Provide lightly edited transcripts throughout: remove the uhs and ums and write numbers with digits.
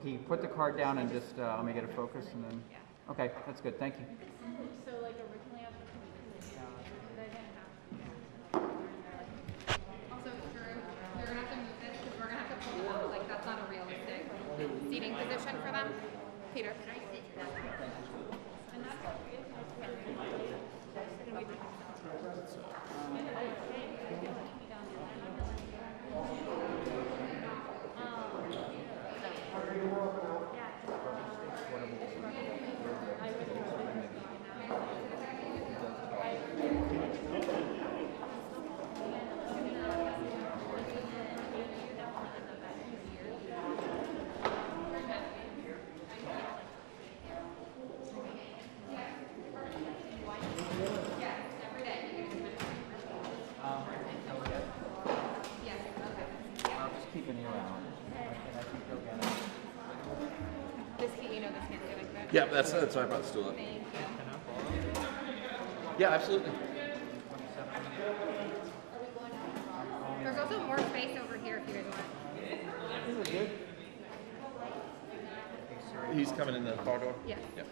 Okay, you put the card down and just let me get a focus and then. Yeah. Okay, that's good. Thank you. So like originally I was looking at this job, but I didn't have. Also, Drew, you're gonna have to move this because we're gonna have to pull them out. Like that's not a realistic seating position for them. Peter. Can I sit that way? And that's okay. Yeah, that's why I brought the stool up. Yeah, absolutely. There's also more space over here if you guys want. He's coming in the car door? Yeah. Yep.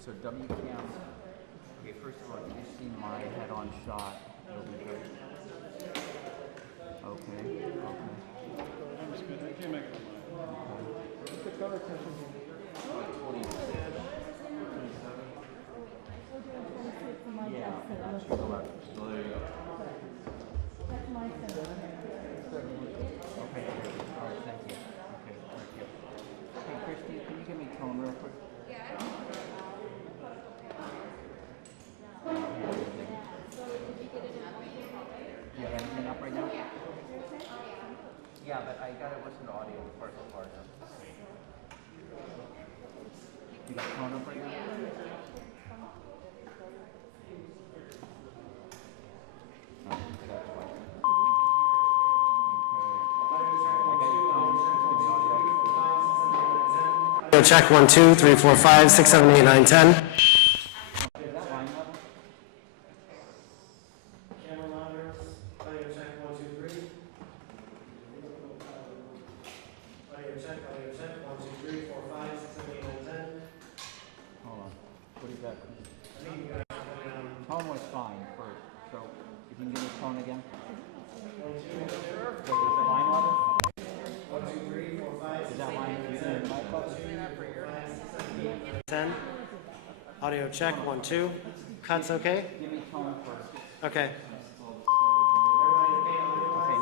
So WCAM, okay, first of all, if you see my head-on shot, it'll be good. Okay, okay. That's good. I can't make it. What's the color temperature? 27. Yeah, that's correct. So there you go. That's my center. Okay, great. All right, thank you. Okay, thank you. Hey, Christy, can you give me tone real quick? Yeah, but I gotta listen to audio before I go far enough. You got tone up right now? Oh, that's why. Okay. I got your tone. Just give me audio. Check 1, 2, 3, 4, 5, 6, 7, 8, 9, 10. Audio check 1, 2. Cuts okay? Give me tone first. Okay. Okay,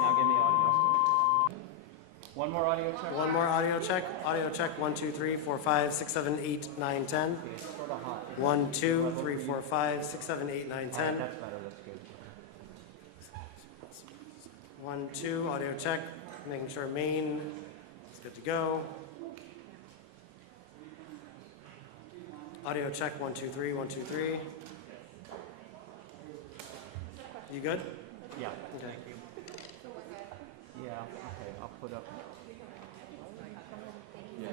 now give me audio. One more audio check. One more audio check. Audio check 1, 2, 3, 4, 5, 6, 7, 8, 9, 10. 1, 2, 3, 4, 5, 6, 7, 8, 9, 10. That's better, that's good. 1, 2, audio check. Making sure main is good to go. Audio check 1, 2, 3, 1, 2, 3. You good? Yeah. Okay. Thank you. Yeah, okay, I'll put up. Yeah,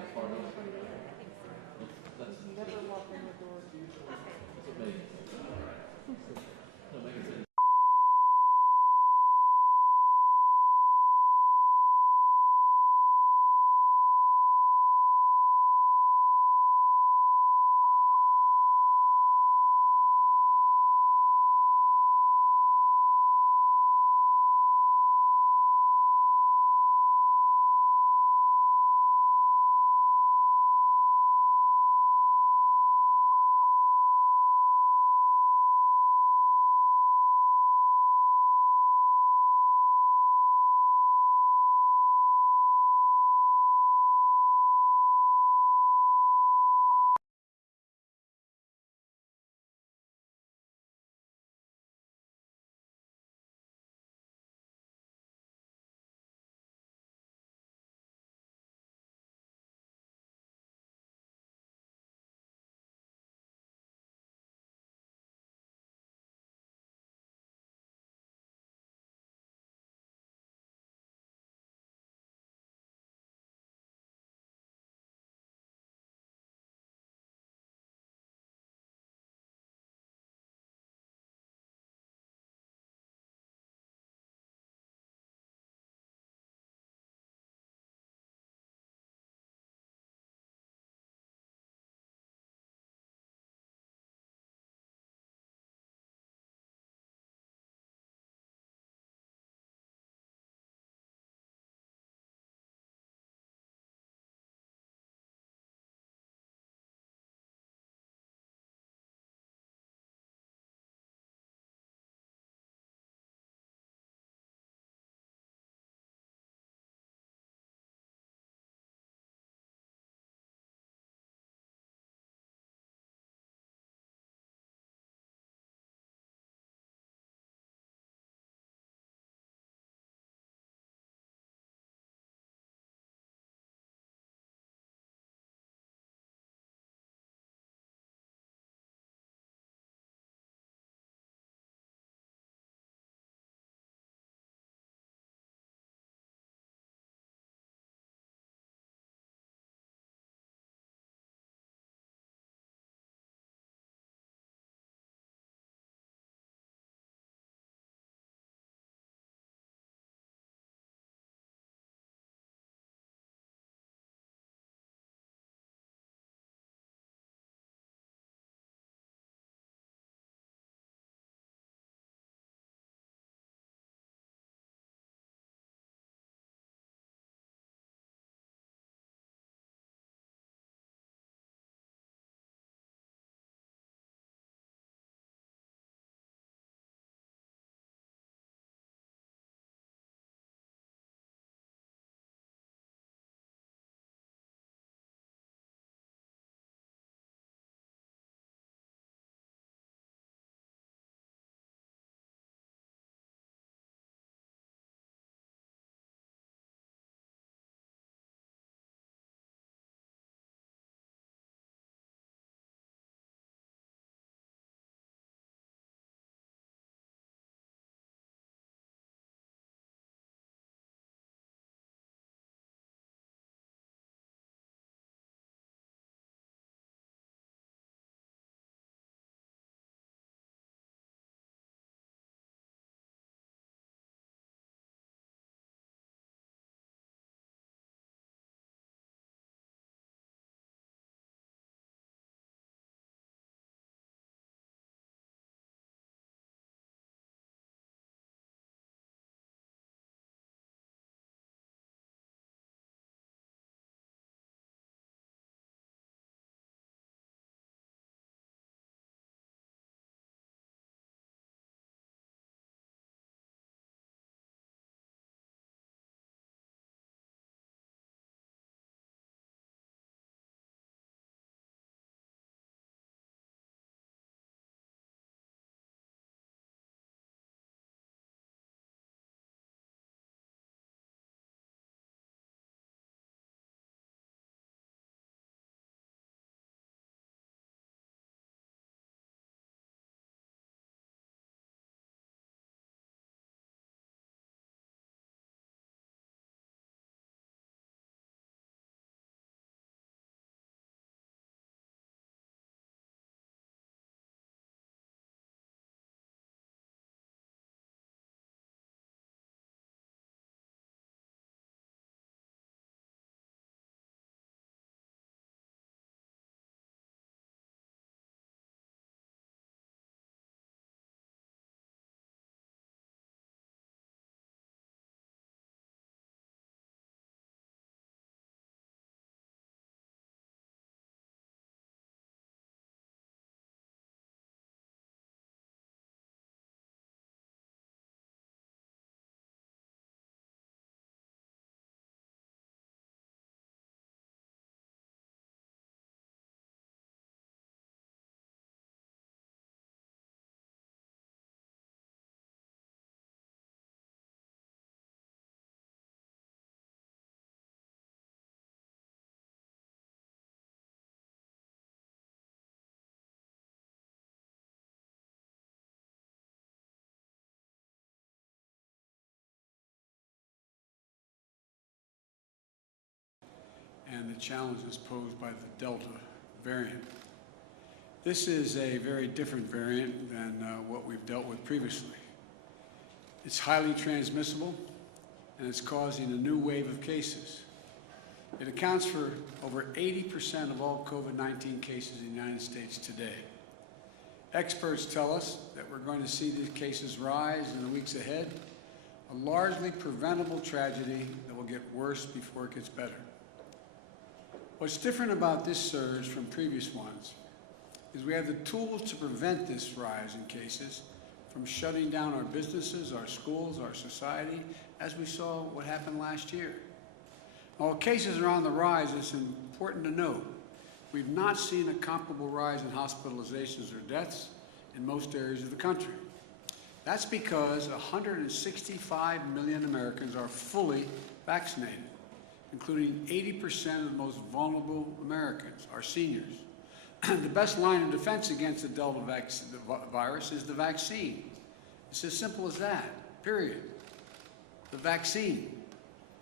and the challenges posed by the Delta variant. This is a very different variant than what we've dealt with previously. It's highly transmissible, and it's causing a new wave of cases. It accounts for over 80% of all COVID-19 cases in the United States today. Experts tell us that we're going to see these cases rise in the weeks ahead, a largely preventable tragedy that will get worse before it gets better. What's different about this surge from previous ones is we have the tools to prevent this rise in cases from shutting down our businesses, our schools, our society, as we saw what happened last year. While cases are on the rise, it's important to note we've not seen a comparable rise in hospitalizations or deaths in most areas of the country. That's because 165 million Americans are fully vaccinated, including 80% of the most vulnerable Americans, our seniors. The best line of defense against the Delta virus is the vaccine. It's as simple as that, period. The vaccine.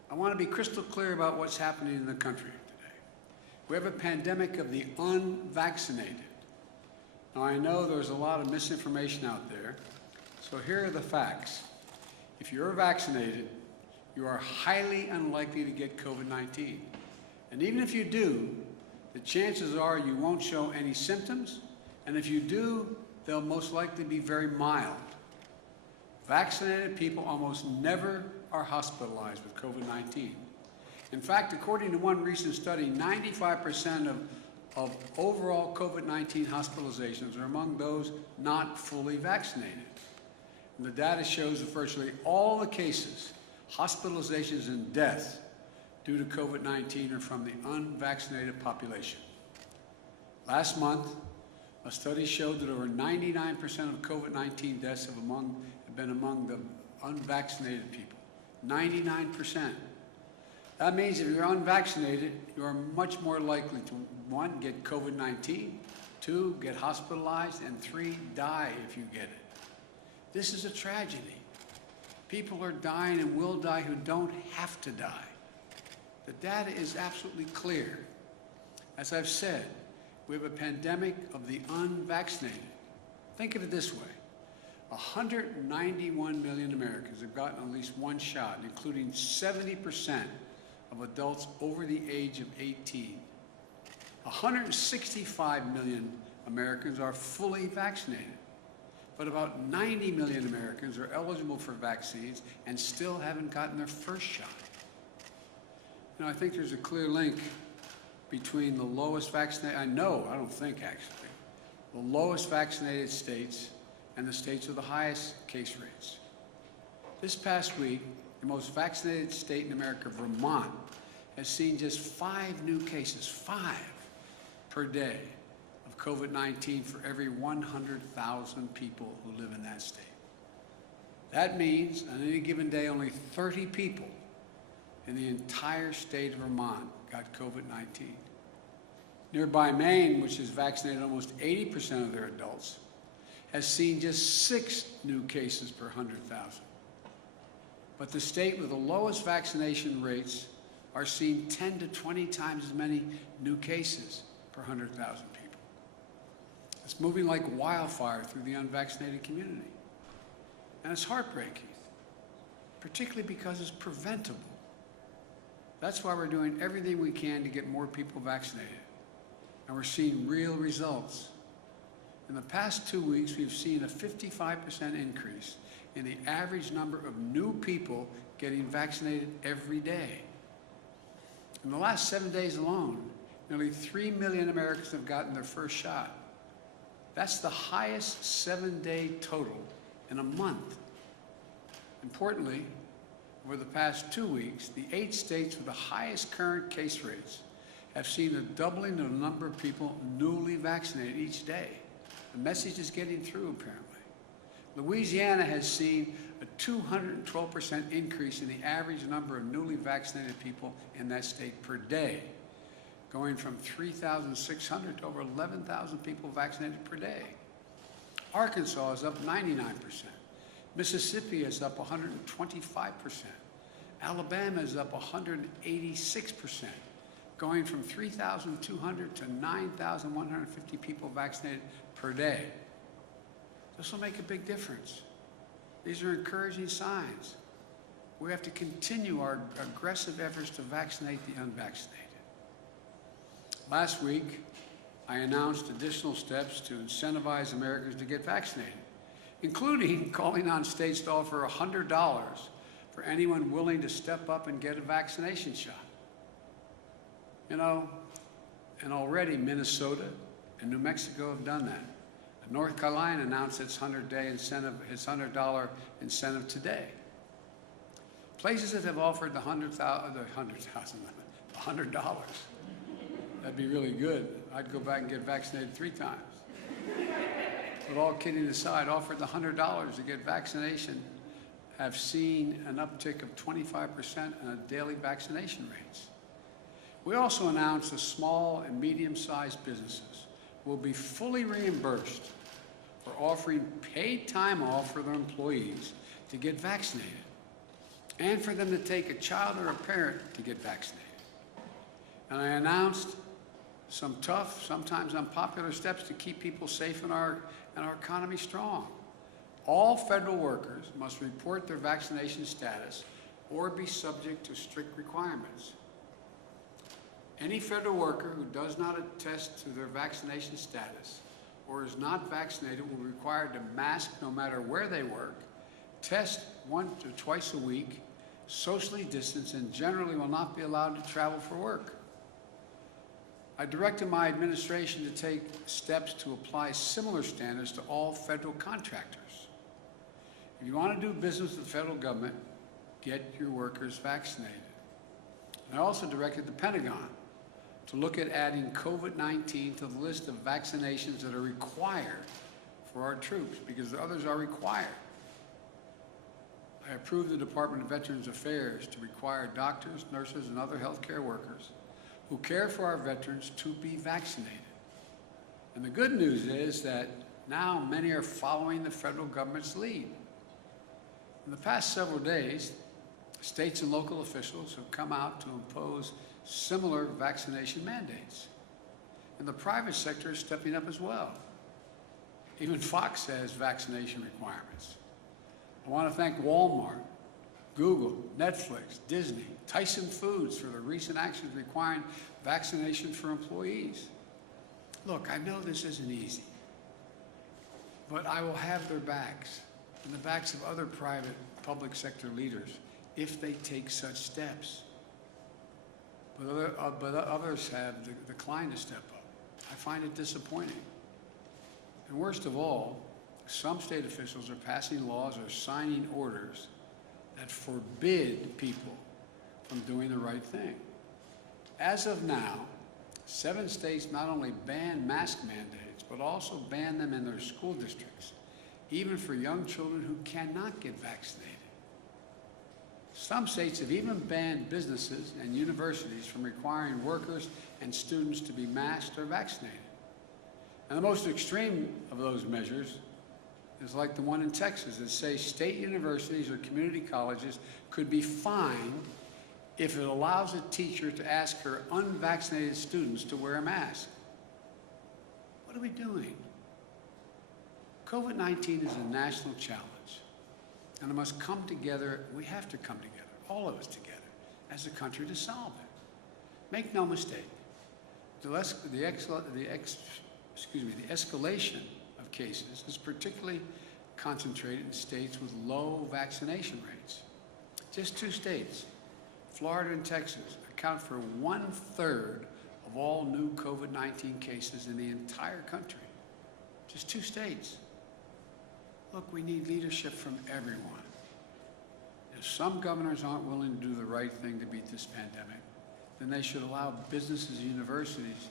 I want to be crystal clear about what's happening in the country today. We have a pandemic of the unvaccinated. Now, I know there's a lot of misinformation out there, so here are the facts. If you're vaccinated, you are highly unlikely to get COVID-19. And even if you do, the chances are you won't show any symptoms, and if you do, they'll most likely be very mild. Vaccinated people almost never are hospitalized with COVID-19. In fact, according to one recent study, 95% of overall COVID-19 hospitalizations are among those not fully vaccinated. And the data shows that virtually all the cases, hospitalizations and deaths due to COVID-19 are from the unvaccinated population. Last month, a study showed that over 99% of COVID-19 deaths have been among the unvaccinated people. 99%. That means if you're unvaccinated, you are much more likely to, 1, get COVID-19, 2, get hospitalized, and 3, die if you get it. This is a tragedy. People are dying and will die who don't have to die. The data is absolutely clear. As I've said, we have a pandemic of the unvaccinated. Think of it this way. 191 million Americans have gotten at least one shot, including 70% of adults over the age of 18. 165 million Americans are fully vaccinated, but about 90 million Americans are eligible for vaccines and still haven't gotten their first shot. You know, I think there's a clear link between the lowest vaccinated, I don't think actually, the lowest vaccinated states and the states with the highest case rates. This past week, the most vaccinated state in America, Vermont, has seen just 5 new cases, 5 per day of COVID-19 for every 100,000 people who live in that state. That means on any given day, only 30 people in the entire state of Vermont got COVID-19. Nearby Maine, which has vaccinated almost 80% of their adults, has seen just 6 new cases per 100,000. But the state with the lowest vaccination rates are seeing 10 to 20 times as many new cases per 100,000 people. It's moving like wildfire through the unvaccinated community. And it's heartbreaking, particularly because it's preventable. That's why we're doing everything we can to get more people vaccinated. And we're seeing real results. In the past 2 weeks, we've seen a 55% increase in the average number of new people getting vaccinated every day. In the last 7 days alone, nearly 3 million Americans have gotten their first shot. That's the highest 7-day total in a month. Importantly, over the past 2 weeks, the 8 states with the highest current case rates have seen a doubling of the number of people newly vaccinated each day. The message is getting through, apparently. Louisiana has seen a 212% increase in the average number of newly vaccinated people in that state per day, going from 3,600 to over 11,000 people vaccinated per day. Arkansas is up 99%. Mississippi is up 125%. Alabama is up 186%. going from 3,200 to 9,150 people vaccinated per day. This will make a big difference. These are encouraging signs. We have to continue our aggressive efforts to vaccinate the unvaccinated. Last week, I announced additional steps to incentivize Americans to get vaccinated, including calling on states to offer $100 for anyone willing to step up and get a vaccination shot. You know, and already Minnesota and New Mexico have done that. North Carolina announced its $100 incentive today. Places that have offered the $100, that'd be really good. I'd go back and get vaccinated 3 times. But all kidding aside, offered the $100 to get vaccination have seen an uptick of 25% in daily vaccination rates. We also announced that small and medium-sized businesses will be fully reimbursed for offering paid time off for their employees to get vaccinated, and for them to take a child or a parent to get vaccinated. And I announced some tough, sometimes unpopular steps to keep people safe and our economy strong. All federal workers must report their vaccination status or be subject to strict requirements. Any federal worker who does not attest to their vaccination status or is not vaccinated will be required to mask no matter where they work, test 1 to twice a week, socially distance, and generally will not be allowed to travel for work. I directed my administration to take steps to apply similar standards to all federal contractors. If you want to do business with the federal government, get your workers vaccinated. And I also directed the Pentagon to look at adding COVID-19 to the list of vaccinations that are required for our troops, because the others are required. I approved the Department of Veterans Affairs to require doctors, nurses, and other healthcare workers who care for our veterans to be vaccinated. And the good news is that now many are following the federal government's lead. In the past several days, states and local officials have come out to impose similar vaccination mandates. And the private sector is stepping up as well. Even Fox has vaccination requirements. I want to thank Walmart, Google, Netflix, Disney, Tyson Foods for their recent actions requiring vaccination for employees. Look, I know this isn't easy, but I will have their backs and the backs of other private public sector leaders if they take such steps. But others have declined to step up. I find it disappointing. And worst of all, some state officials are passing laws or signing orders that forbid people from doing the right thing. As of now, 7 states not only ban mask mandates, but also ban them in their school districts, even for young children who cannot get vaccinated. Some states have even banned businesses and universities from requiring workers and students to be masked or vaccinated. And the most extreme of those measures is like the one in Texas that says state universities or community colleges could be fined if it allows a teacher to ask her unvaccinated students to wear a mask. What are we doing? COVID-19 is a national challenge, and it must come together. We have to come together, all of us together, as a country to solve it. Make no mistake, the escalation of cases is particularly concentrated in states with low vaccination rates. Just 2 states, Florida and Texas, account for 1/3 of all new COVID-19 cases in the entire country. Just 2 states. Look, we need leadership from everyone. If some governors aren't willing to do the right thing to beat this pandemic, then they should allow businesses and universities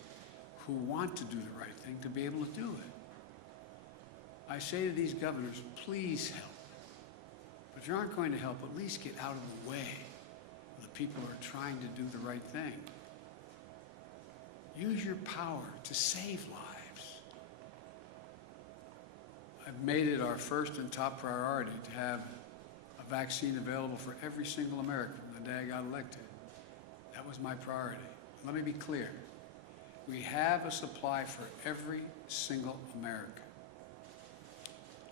who want to do the right thing to be able to do it. I say to these governors, please help. But if you aren't going to help, at least get out of the way of the people who are trying to do the right thing. Use your power to save lives. I've made it our first and top priority to have a vaccine available for every single American the day I got elected. That was my priority. Let me be clear. We have a supply for every single American.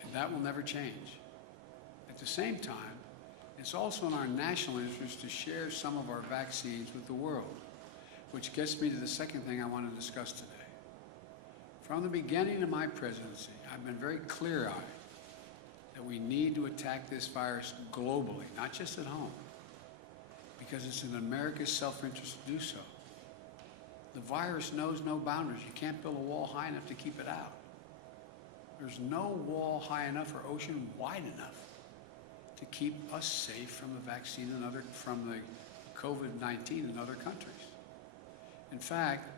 And that will never change. At the same time, it's also in our national interest to share some of our vaccines with the world, which gets me to the second thing I want to discuss today. From the beginning of my presidency, I've been very clear-eyed that we need to attack this virus globally, not just at home, because it's in America's self-interest to do so. The virus knows no boundaries. You can't build a wall high enough to keep it out. There's no wall high enough or ocean wide enough to keep us safe from the vaccine and from the COVID-19 in other countries. In fact,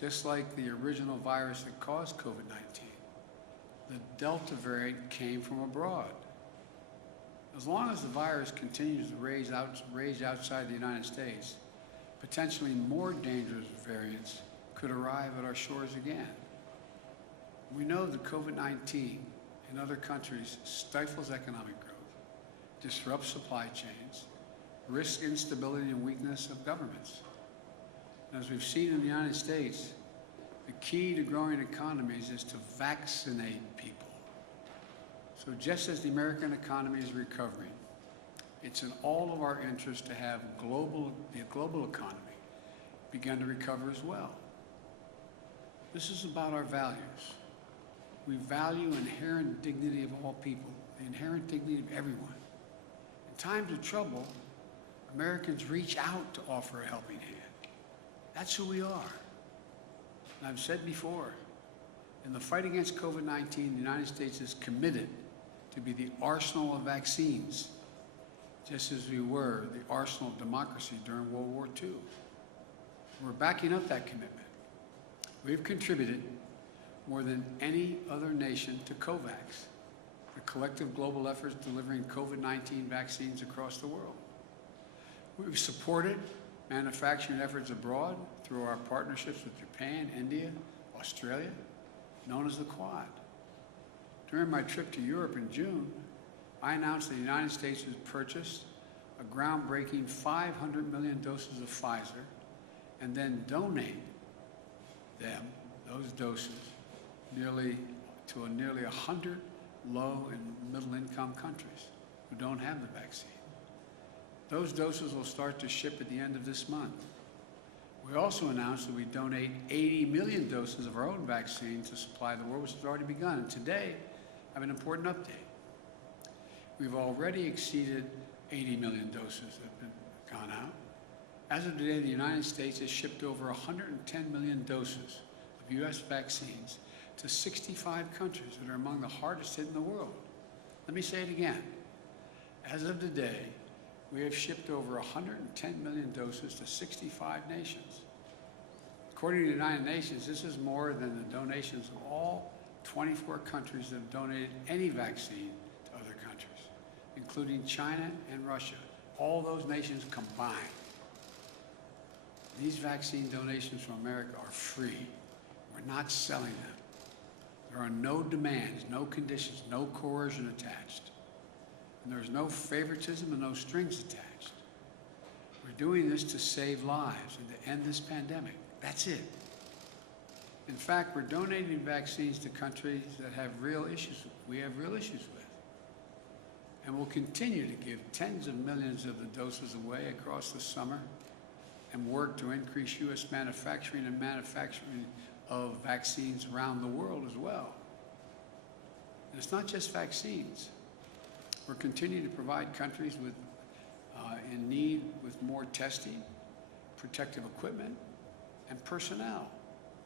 just like the original virus that caused COVID-19, the Delta variant came from abroad. As long as the virus continues to rage outside the United States, potentially more dangerous variants could arrive at our shores again. We know that COVID-19 in other countries stifles economic growth, disrupts supply chains, risks instability and weakness of governments. And as we've seen in the United States, the key to growing economies is to vaccinate people. So just as the American economy is recovering, it's in all of our interest to have the global economy begin to recover as well. This is about our values. We value inherent dignity of all people, the inherent dignity of everyone. In times of trouble, Americans reach out to offer a helping hand. That's who we are. And I've said before, in the fight against COVID-19, the United States is committed to be the arsenal of vaccines, just as we were the arsenal of democracy during World War II. We're backing up that commitment. We've contributed more than any other nation to COVAX, the collective global efforts delivering COVID-19 vaccines across the world. We've supported manufacturing efforts abroad through our partnerships with Japan, India, Australia, known as the Quad. During my trip to Europe in June, I announced that the United States has purchased a groundbreaking 500 million doses of Pfizer and then donate them, those doses, to nearly 100 low and middle income countries who don't have the vaccine. Those doses will start to ship at the end of this month. We also announced that we donate 80 million doses of our own vaccine to supply the world, which has already begun. And today, I have an important update. We've already exceeded 80 million doses that have gone out. As of today, the United States has shipped over 110 million doses of U.S. vaccines to 65 countries that are among the hardest hit in the world. Let me say it again. As of today, we have shipped over 110 million doses to 65 nations. According to the United Nations, this is more than the donations of all 24 countries that have donated any vaccine to other countries, including China and Russia, all those nations combined. These vaccine donations from America are free. We're not selling them. There are no demands, no conditions, no coercion attached. And there's no favoritism and no strings attached. We're doing this to save lives and to end this pandemic. That's it. In fact, we're donating vaccines to countries that have real issues we have real issues with. And we'll continue to give tens of millions of the doses away across the summer and work to increase U.S. manufacturing and manufacturing of vaccines around the world as well. And it's not just vaccines. We're continuing to provide countries with, in need with more testing, protective equipment, and personnel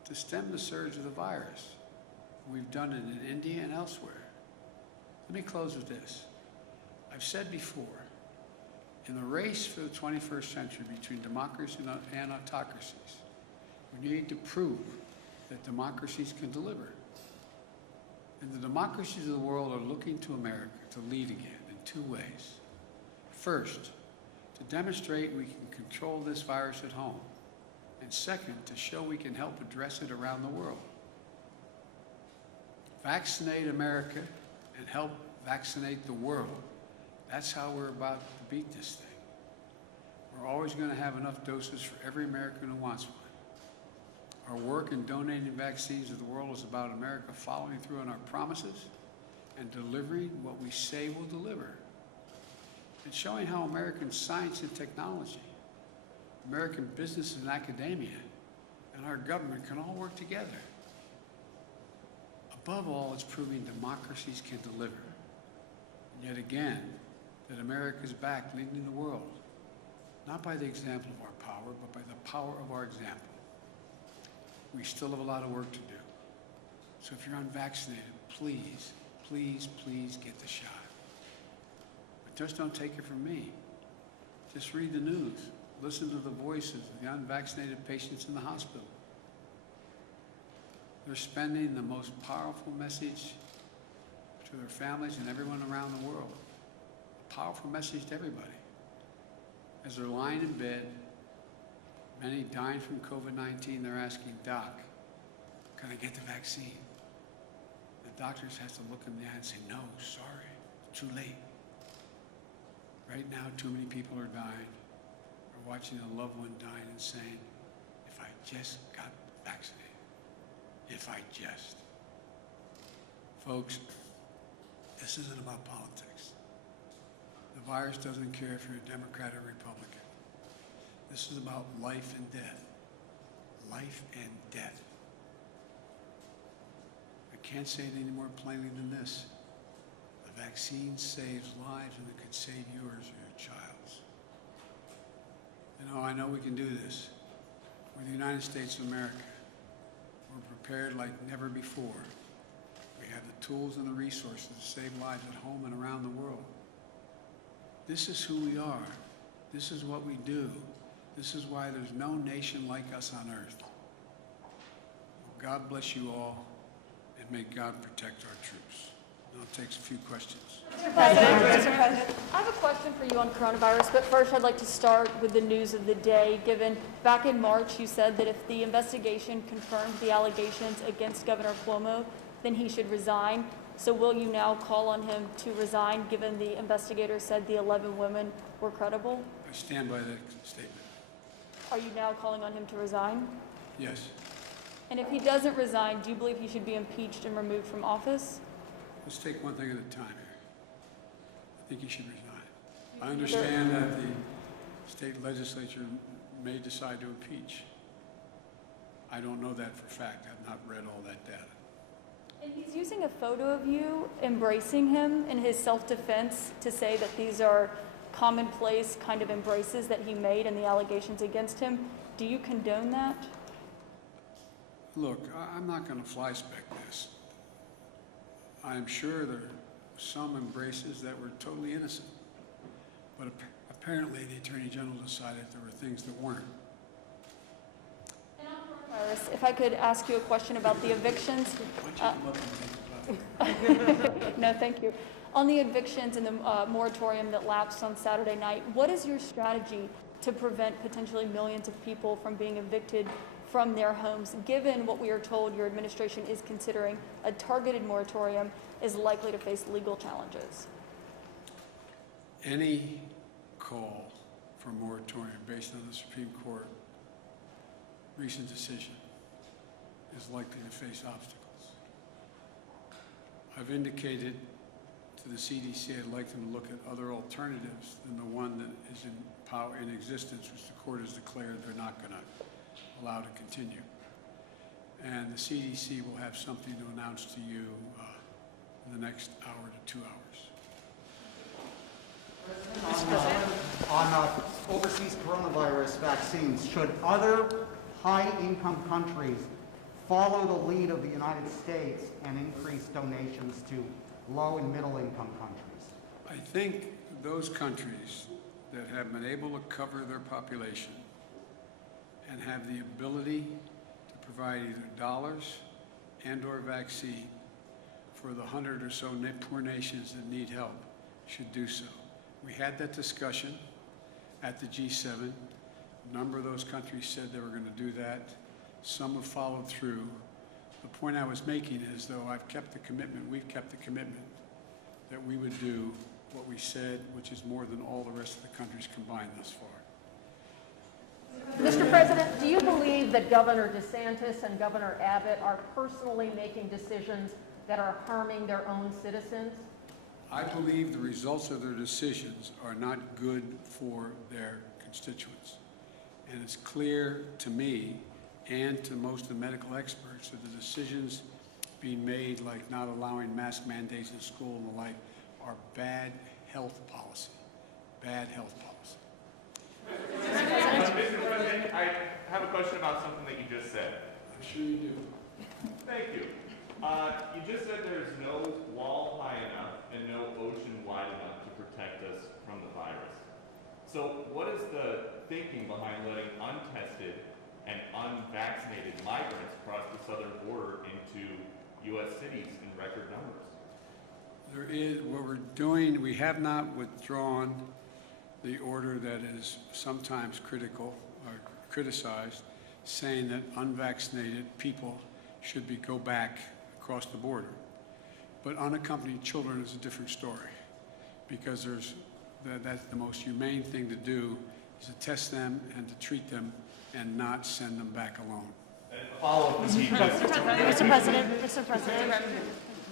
to stem the surge of the virus. We've done it in India and elsewhere. Let me close with this. I've said before, in the race for the 21st century between democracy and autocracies, we need to prove that democracies can deliver. And the democracies of the world are looking to America to lead again in two ways. First, to demonstrate we can control this virus at home. And second, to show we can help address it around the world. Vaccinate America and help vaccinate the world. That's how we're about to beat this thing. We're always going to have enough doses for every American who wants one. Our work in donating vaccines to the world is about America following through on our promises and delivering what we say we'll deliver. It's showing how American science and technology, American business and academia, and our government can all work together. Above all, it's proving democracies can deliver. And yet again, that America is back leading the world, not by the example of our power, but by the power of our example. We still have a lot of work to do. So if you're unvaccinated, please, please, please get the shot. But just don't take it from me. Just read the news. Listen to the voices of the unvaccinated patients in the hospital. They're spending the most powerful message to their families and everyone around the world. A powerful message to everybody. As they're lying in bed, many dying from COVID-19, they're asking, Doc, can I get the vaccine? The doctors have to look in the eye and say, no, sorry, too late. Right now, too many people are dying. We're watching a loved one dying and saying, if I just got vaccinated, if I just. Folks, this isn't about politics. The virus doesn't care if you're a Democrat or Republican. This is about life and death. Life and death. I can't say it any more plainly than this. The vaccine saves lives, and it could save yours or your child's. You know, I know we can do this. We're the United States of America. We're prepared like never before. We have the tools and the resources to save lives at home and around the world. This is who we are. This is what we do. This is why there's no nation like us on earth. Well, God bless you all, and may God protect our troops. Now it takes a few questions. Mr. President, I have a question for you on coronavirus, but first I'd like to start with the news of the day, given back in March you said that if the investigation confirmed the allegations against Governor Cuomo, then he should resign. So will you now call on him to resign, given the investigator said the 11 women were credible? I stand by that statement. Are you now calling on him to resign? Yes. And if he doesn't resign, do you believe he should be impeached and removed from office? Let's take one thing at a time here. I think he should resign. I understand that the state legislature may decide to impeach. I don't know that for a fact. I've not read all that data. And he's using a photo of you embracing him in his self-defense to say that these are commonplace kind of embraces that he made and the allegations against him. Do you condone that? Look, I'm not going to fly-spec this. I'm sure there are some embraces that were totally innocent. But apparently the Attorney General decided there were things that weren't. If I could ask you a question about the evictions. Why don't you come up and make the platform? No, thank you. On the evictions and the moratorium that lapsed on Saturday night, what is your strategy to prevent potentially millions of people from being evicted from their homes, given what we are told your administration is considering a targeted moratorium is likely to face legal challenges? Any call for moratorium based on the Supreme Court recent decision is likely to face obstacles. I've indicated to the CDC I'd like them to look at other alternatives than the one that is in power in existence, which the court has declared they're not going to allow to continue. And the CDC will have something to announce to you in the next hour to 2 hours. On overseas coronavirus vaccines, should other high-income countries follow the lead of the United States and increase donations to low and middle-income countries? I think those countries that have been able to cover their population and have the ability to provide either dollars and or vaccine for the 100 or so poor nations that need help should do so. We had that discussion at the G7. A number of those countries said they were going to do that. Some have followed through. The point I was making is, though, I've kept the commitment, we've kept the commitment that we would do what we said, which is more than all the rest of the countries combined thus far. Mr. President, do you believe that Governor DeSantis and Governor Abbott are personally making decisions that are harming their own citizens? I believe the results of their decisions are not good for their constituents. And it's clear to me and to most of the medical experts that the decisions being made, like not allowing mask mandates in school and the like, are bad health policy. Bad health policy. Mr. President, I have a question about something that you just said. I'm sure you do. Thank you. You just said there's no wall high enough and no ocean wide enough to protect us from the virus. So what is the thinking behind letting untested and unvaccinated migrants cross the southern border into U.S. cities in record numbers? There is, what we're doing, we have not withdrawn the order that is sometimes critical or criticized, saying that unvaccinated people should go back across the border. But unaccompanied children is a different story, because that's the most humane thing to do, is to test them and to treat them and not send them back alone. Mr. President.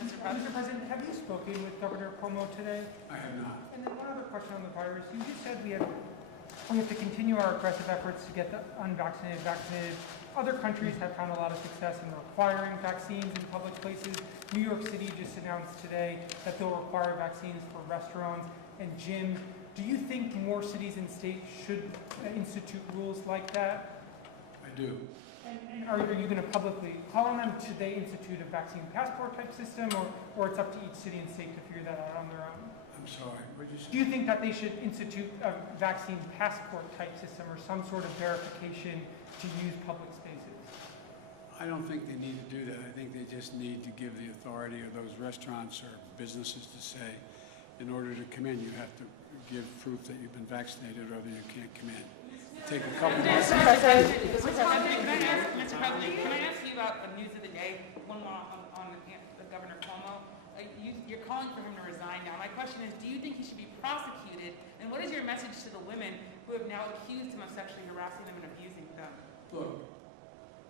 Mr. President, have you spoken with Governor Cuomo today? I have not. And then one other question on the virus. You just said we have to continue our aggressive efforts to get the unvaccinated vaccinated. Other countries have found a lot of success in requiring vaccines in public places. New York City just announced today that they'll require vaccines for restaurants and gyms. Do you think more cities and states should institute rules like that? I do. And are you going to publicly call on them? Should they institute a vaccine passport type system, or it's up to each city and state to figure that out on their own? I'm sorry, what did you say? Do you think that they should institute a vaccine passport type system or some sort of verification to use public spaces? I don't think they need to do that. I think they just need to give the authority of those restaurants or businesses to say, in order to come in, you have to give proof that you've been vaccinated or that you can't come in. Take a couple months. Mr. President, can I ask you about the news of the day? One more on the Governor Cuomo. You're calling for him to resign now. My question is, do you think he should be prosecuted? And what is your message to the women who have now accused him of sexually harassing them and abusing them? Look,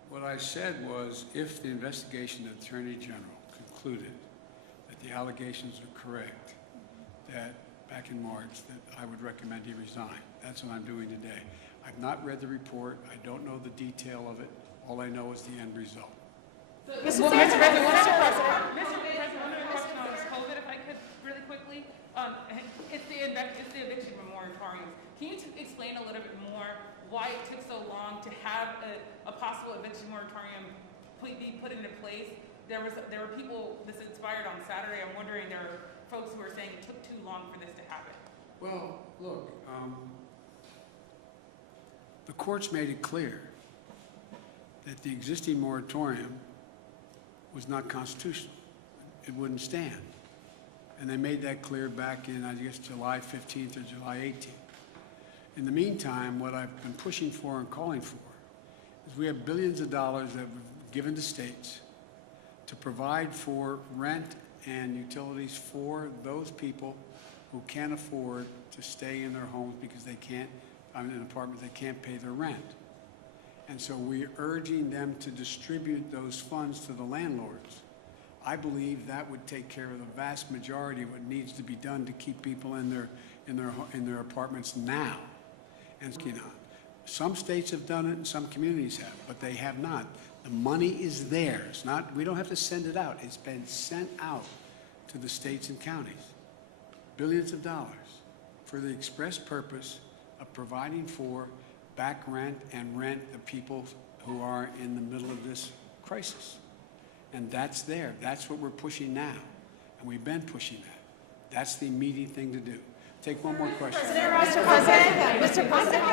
what I said was, if the investigation of the Attorney General concluded that the allegations are correct, that back in March, that I would recommend he resign. That's what I'm doing today. I've not read the report. I don't know the detail of it. All I know is the end result. Mr. President, one other question on this COVID, if I could, really quickly. It's the eviction moratorium. Can you explain a little bit more why it took so long to have a possible eviction moratorium be put into place? There were people, this inspired on Saturday. I'm wondering, there are folks who are saying it took too long for this to happen. Well, look, the courts made it clear that the existing moratorium was not constitutional. It wouldn't stand. And they made that clear back in, I guess, July 15th or July 18th. In the meantime, what I've been pushing for and calling for is we have billions of dollars that we've given to states to provide for rent and utilities for those people who can't afford to stay in their homes because they can't, in an apartment, they can't pay their rent. And so we're urging them to distribute those funds to the landlords. I believe that would take care of the vast majority of what needs to be done to keep people in their apartments now. And some states have done it and some communities have, but they have not. The money is theirs. We don't have to send it out. It's been sent out to the states and counties. Billions of dollars for the express purpose of providing for back rent and rent the people who are in the middle of this crisis. And that's there. That's what we're pushing now. And we've been pushing that. That's the immediate thing to do. Take one more question. Mr. President. Mr. President,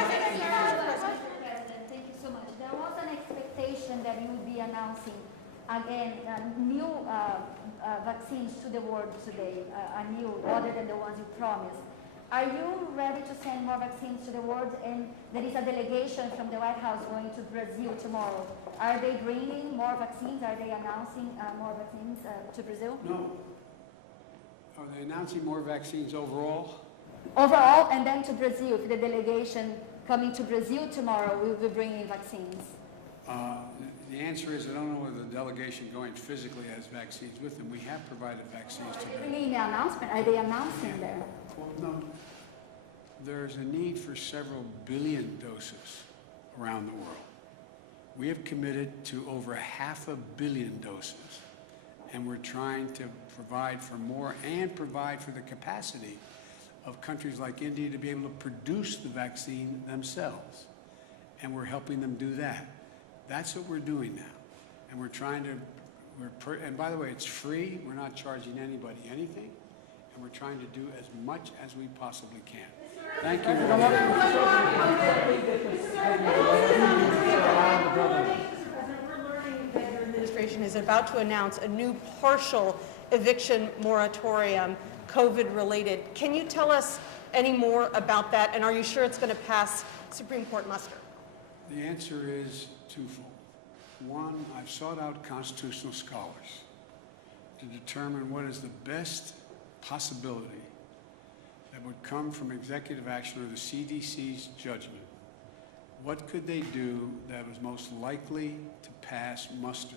thank you so much. There was an expectation that you would be announcing again new vaccines to the world today, other than the ones you promised. Are you ready to send more vaccines to the world? And there is a delegation from the White House going to Brazil tomorrow. Are they bringing more vaccines? Are they announcing more vaccines to Brazil? No. Are they announcing more vaccines overall? Overall, and then to Brazil, if the delegation coming to Brazil tomorrow will be bringing vaccines? The answer is I don't know whether the delegation going physically has vaccines with them. We have provided vaccines to them. Bringing the announcement, are they announcing there? Well, no. There's a need for several billion doses around the world. We have committed to over 500 million doses, and we're trying to provide for more and provide for the capacity of countries like India to be able to produce the vaccine themselves. And we're helping them do that. That's what we're doing now. And we're trying to, and by the way, it's free. We're not charging anybody anything. And we're trying to do as much as we possibly can. Thank you. Mr. President, we're learning that your administration is about to announce a new partial eviction moratorium, COVID-related. Can you tell us any more about that, and are you sure it's going to pass Supreme Court muster? The answer is twofold. One, I've sought out constitutional scholars to determine what is the best possibility that would come from executive action or the CDC's judgment. What could they do that was most likely to pass muster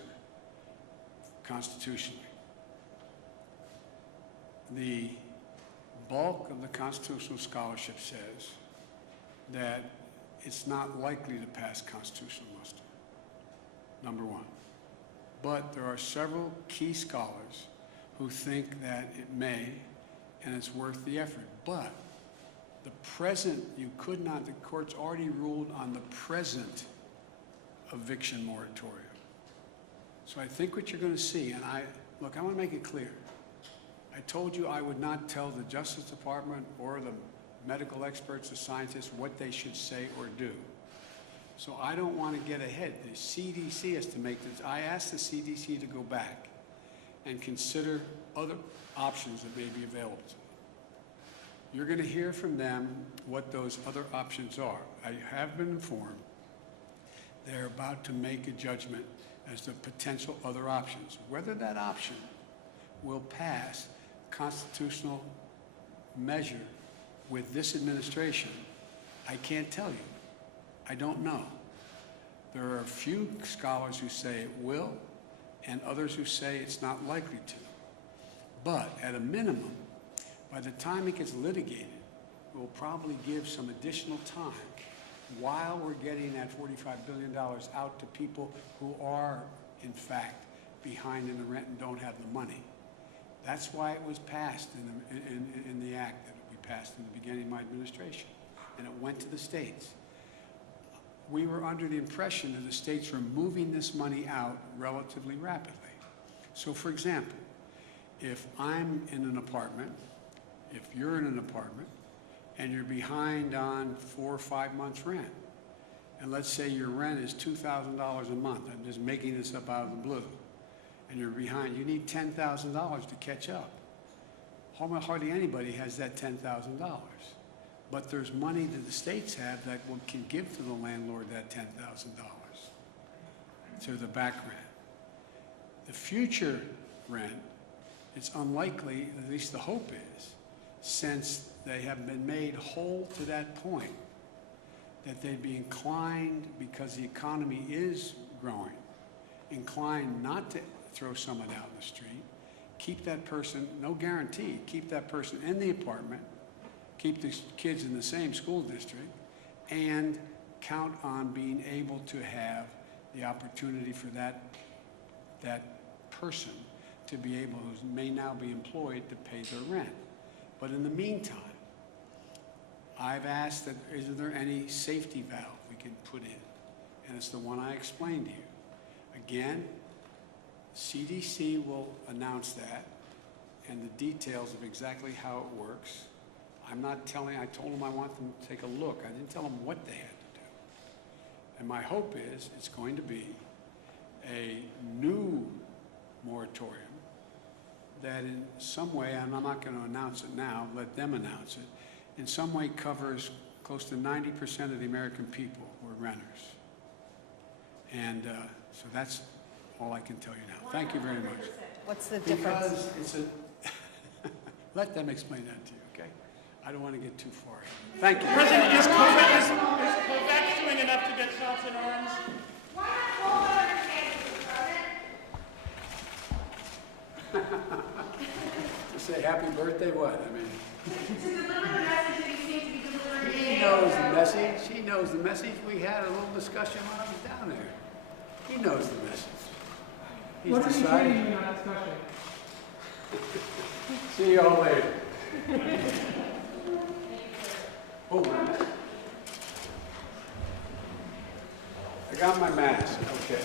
constitutionally? The bulk of the constitutional scholarship says that it's not likely to pass constitutional muster, number one. But there are several key scholars who think that it may, and it's worth the effort. But the present, you could not, the court's already ruled on the present eviction moratorium. So I think what you're going to see, and I want to make it clear. I told you I would not tell the Justice Department or the medical experts, the scientists, what they should say or do. So I don't want to get ahead. The CDC has to make this. I asked the CDC to go back and consider other options that may be available to them. You're going to hear from them what those other options are. I have been informed they're about to make a judgment as to potential other options. Whether that option will pass constitutional measure with this administration, I can't tell you. I don't know. There are a few scholars who say it will, and others who say it's not likely to. But at a minimum, by the time it gets litigated, we'll probably give some additional time while we're getting that $45 billion out to people who are, in fact, behind in the rent and don't have the money. That's why it was passed in the act that we passed in the beginning of my administration, and it went to the states. We were under the impression that the states were moving this money out relatively rapidly. So, for example, if I'm in an apartment, if you're in an apartment, and you're behind on 4 or 5 months rent, and let's say your rent is $2,000 a month, I'm just making this up out of the blue, and you're behind, you need $10,000 to catch up. Hardly anybody has that $10,000. But there's money that the states have that can give to the landlord that $10,000 to the back rent. The future rent, it's unlikely, at least the hope is, since they have been made whole to that point, that they'd be inclined, because the economy is growing, inclined not to throw someone out in the street, keep that person, no guarantee, keep that person in the apartment, keep the kids in the same school district, and count on being able to have the opportunity for that person to be able, who may now be employed, to pay their rent. But in the meantime, I've asked that, is there any safety valve we can put in? And it's the one I explained to you. Again, CDC will announce that and the details of exactly how it works. I'm not telling, I told them I want them to take a look. I didn't tell them what they had to do. And my hope is it's going to be a new moratorium that in some way, and I'm not going to announce it now, let them announce it, in some way covers close to 90% of the American people who are renters. And so that's all I can tell you now. Thank you very much. What's the difference? Because it's a, let them explain that to you, okay? I don't want to get too far. Thank you. President, is COVAX doing enough to get shots in arms? To say happy birthday, what? I mean. He knows the message. He knows the message. We had a little discussion when I was down there. He knows the message. He's What are you decided. changing in that discussion? See you all later. Oh, I got my mask. Okay.